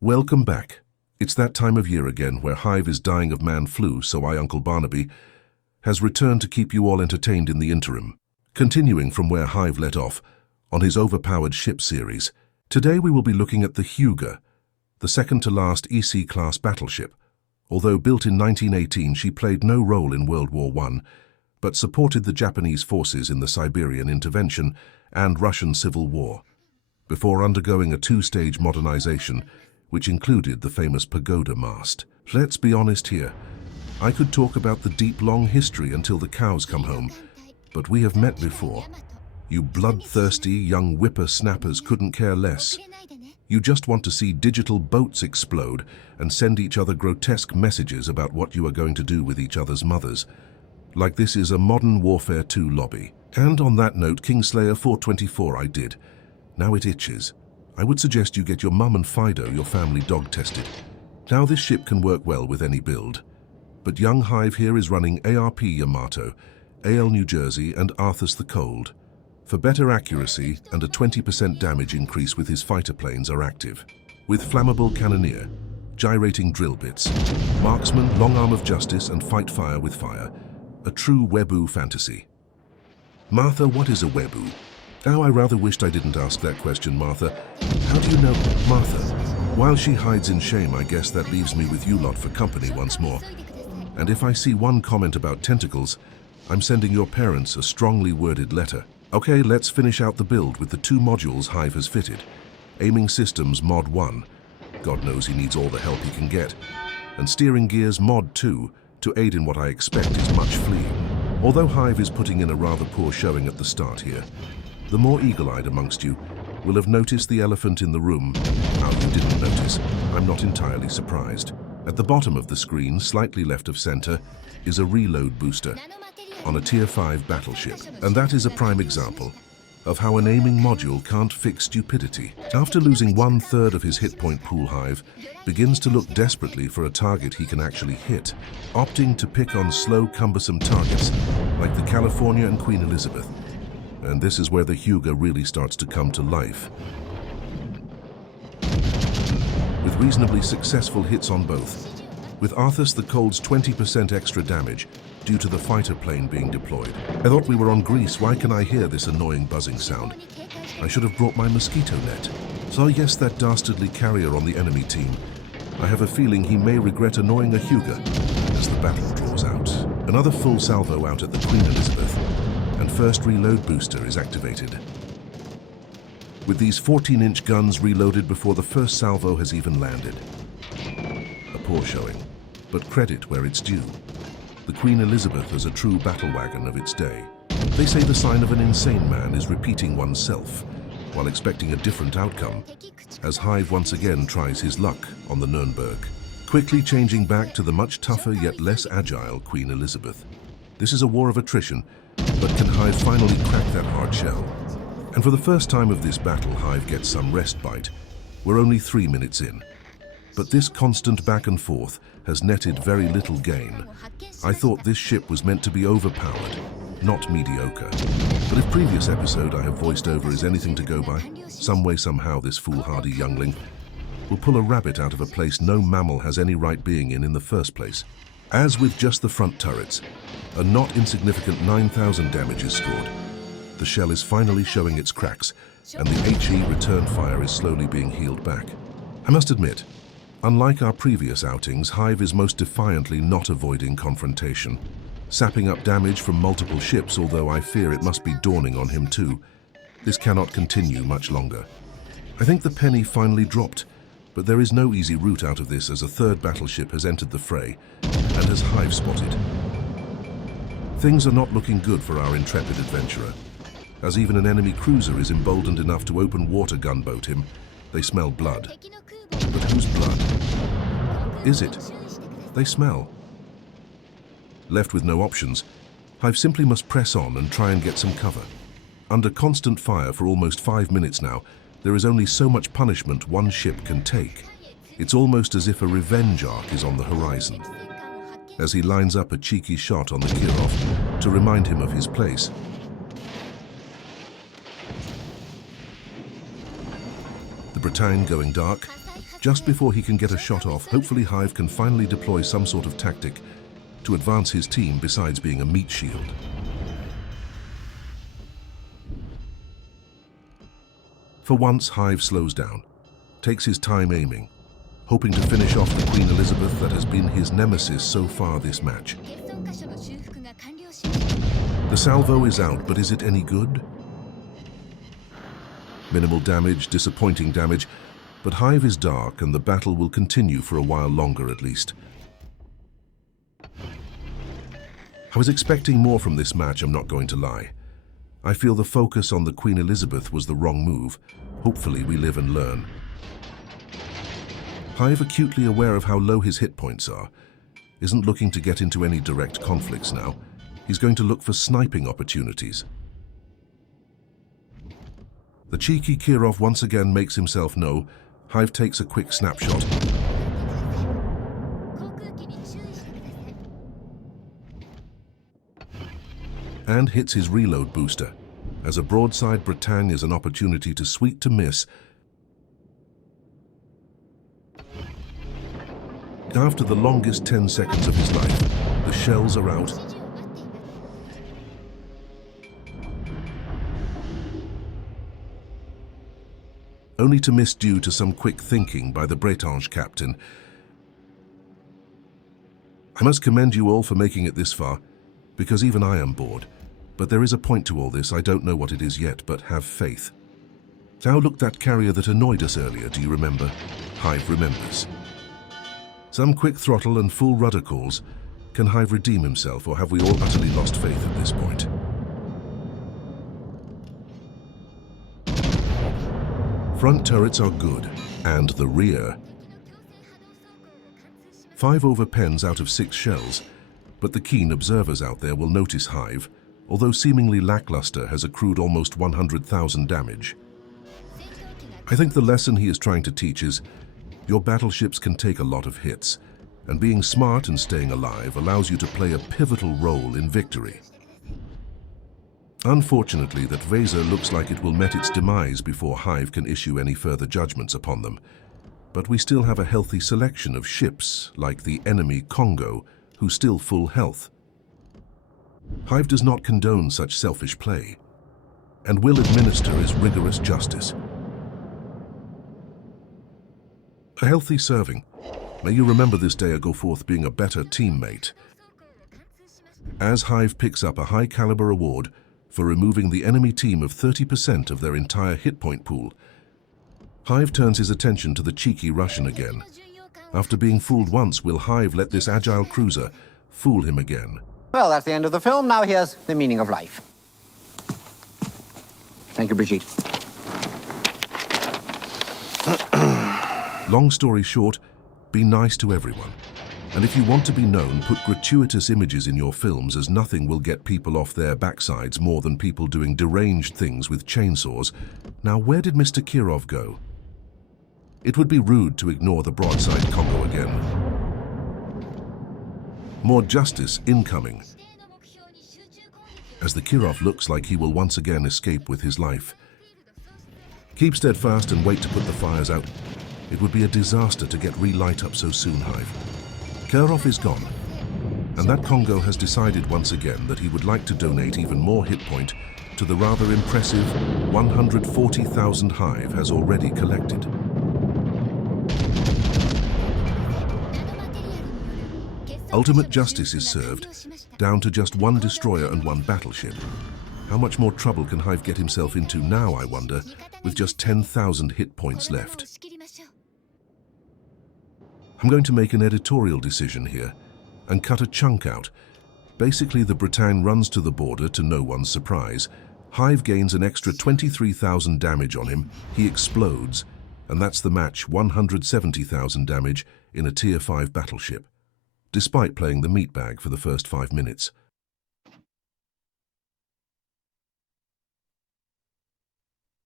Welcome back. It's that time of year again where Hive is dying of man flu, so Uncle Barnaby has returned to keep you all entertained in the interim. Continuing from where Hive let off on his Overpowered ship series, today we will be looking at the Huga, the second-to-last EC-class battleship. Although built in 1918, she played no role in World War I, but supported the Japanese forces in the Siberian intervention and Russian Civil War, before undergoing a two-stage modernization, which included the famous pagoda mast. Let's be honest here. I could talk about the deep, long history until the cows come home, but we have met before. You bloodthirsty young whippersnappers couldn't care less. You just want to see digital boats explode and send each other grotesque messages about what you are going to do with each other's mothers. Like this is a Modern Warfare 2 lobby. And on that note, Kingslayer 424 I did. Now it itches. I would suggest you get your mum and Fido, your family dog, tested. Now this ship can work well with any build. But young Hive here is running ARP Yamato, AL New Jersey and Arthur's the Cold. For better accuracy and a 20% damage increase with his fighter planes are active. With flammable cannoneer, gyrating drill bits, marksman, long arm of justice and fight fire with fire. A true Webu fantasy. Martha, what is a Webu? Now I rather wished I didn't ask that question, Martha. How do you know, Martha? While she hides in shame, I guess that leaves me with you lot for company once more. And if I see one comment about tentacles, I'm sending your parents a strongly worded letter. Okay, let's finish out the build with the two modules Hive has fitted. Aiming Systems Mod 1. God knows he needs all the help he can get. And Steering Gears Mod 2 to aid in what I expect is much fleeing. Although Hive is putting in a rather poor showing at the start here, the more eagle-eyed amongst you will have noticed the elephant in the room. How you didn't notice, I'm not entirely surprised. At the bottom of the screen, slightly left of center, is a reload booster on a Tier 5 battleship. And that is a prime example of how an aiming module can't fix stupidity. After losing 1/3 of his hit point pool, Hive begins to look desperately for a target he can actually hit, opting to pick on slow, cumbersome targets like the California and Queen Elizabeth. And this is where the Huga really starts to come to life, with reasonably successful hits on both, with Arthur's the Cold's 20% extra damage due to the fighter plane being deployed. I thought we were on Greece. Why can I hear this annoying buzzing sound? I should have brought my mosquito net. So yes, that dastardly carrier on the enemy team. I have a feeling he may regret annoying a Huga as the battle draws out. Another full salvo out at the Queen Elizabeth, and first reload booster is activated. With these 14-inch guns reloaded before the first salvo has even landed. A poor showing, but credit where it's due. The Queen Elizabeth is a true battle wagon of its day. They say the sign of an insane man is repeating oneself while expecting a different outcome, as Hive once again tries his luck on the Nuremberg, quickly changing back to the much tougher yet less agile Queen Elizabeth. This is a war of attrition, but can Hive finally crack that hard shell? And for the first time of this battle, Hive gets some respite. We're only 3 minutes in. But this constant back and forth has netted very little gain. I thought this ship was meant to be overpowered, not mediocre. But if previous episode I have voiced over is anything to go by, some way somehow this foolhardy youngling will pull a rabbit out of a place no mammal has any right being in the first place. As with just the front turrets, a not insignificant 9,000 damage is scored. The shell is finally showing its cracks, and the HE return fire is slowly being healed back. I must admit, unlike our previous outings, Hive is most defiantly not avoiding confrontation, sapping up damage from multiple ships, although I fear it must be dawning on him too. This cannot continue much longer. I think the penny finally dropped, but there is no easy route out of this as a third battleship has entered the fray and has Hive spotted. Things are not looking good for our intrepid adventurer, as even an enemy cruiser is emboldened enough to open water gunboat him. They smell blood. But whose blood is it? They smell. Left with no options, Hive simply must press on and try and get some cover. Under constant fire for almost 5 minutes now, there is only so much punishment one ship can take. It's almost as if a revenge arc is on the horizon. As he lines up a cheeky shot on the Kirov to remind him of his place. The Bretagne going dark, Just before he can get a shot off, hopefully Hive can finally deploy some sort of tactic to advance his team besides being a meat shield. For once, Hive slows down, takes his time aiming, hoping to finish off the Queen Elizabeth that has been his nemesis so far this match. The salvo is out, but is it any good? Minimal damage, disappointing damage, but Hive is dark and the battle will continue for a while longer at least. I was expecting more from this match, I'm not going to lie. I feel the focus on the Queen Elizabeth was the wrong move. Hopefully we live and learn. Hive, acutely aware of how low his hit points are, isn't looking to get into any direct conflicts now. He's going to look for sniping opportunities. The cheeky Kirov once again makes himself known. Hive takes a quick snapshot. And hits his reload booster, as a broadside Bretagne is an opportunity to sweep to miss. After the longest 10 seconds of his life, the shells are out. Only to miss due to some quick thinking by the Bretagne captain. I must commend you all for making it this far, because even I am bored. But there is a point to all this. I don't know what it is yet, but have faith. Now look, that carrier that annoyed us earlier, do you remember? Hive remembers. Some quick throttle and full rudder calls. Can Hive redeem himself, or have we all utterly lost faith at this point? Front turrets are good, and the rear. 5 over pens out of 6 shells, but the keen observers out there will notice Hive, although seemingly lackluster, has accrued almost 100,000 damage. I think the lesson he is trying to teach is, your battleships can take a lot of hits, and being smart and staying alive allows you to play a pivotal role in victory. Unfortunately, that Weser looks like it will met its demise before Hive can issue any further judgments upon them. But we still have a healthy selection of ships, like the enemy Congo, who's still full health. Hive does not condone such selfish play, and will administer his rigorous justice. A healthy serving. May you remember this day or go forth being a better teammate. As Hive picks up a high-caliber award for removing the enemy team of 30% of their entire hit point pool, Hive turns his attention to the cheeky Russian again. After being fooled once, will Hive let this agile cruiser fool him again? Well, that's the end of the film. Now here's the meaning of life. Thank you, Brigitte. Long story short, be nice to everyone. And if you want to be known, put gratuitous images in your films, as nothing will get people off their backsides more than people doing deranged things with chainsaws. Now, where did Mr. Kirov go? It would be rude to ignore the broadside combo again. More justice incoming, as the Kirov looks like he will once again escape with his life. Keep steadfast and wait to put the fires out. It would be a disaster to get relight up so soon, Hive. Kirov is gone, and that Congo has decided once again that he would like to donate even more hit point to the rather impressive 140,000 Hive has already collected. Ultimate justice is served, down to just 1 destroyer and 1 battleship. How much more trouble can Hive get himself into now, I wonder, with just 10,000 hit points left? I'm going to make an editorial decision here and cut a chunk out. Basically, the Bretagne runs to the border to no one's surprise. Hive gains an extra 23,000 damage on him, he explodes, and that's the match, 170,000 damage in a Tier 5 battleship, despite playing the meatbag for the first 5 minutes.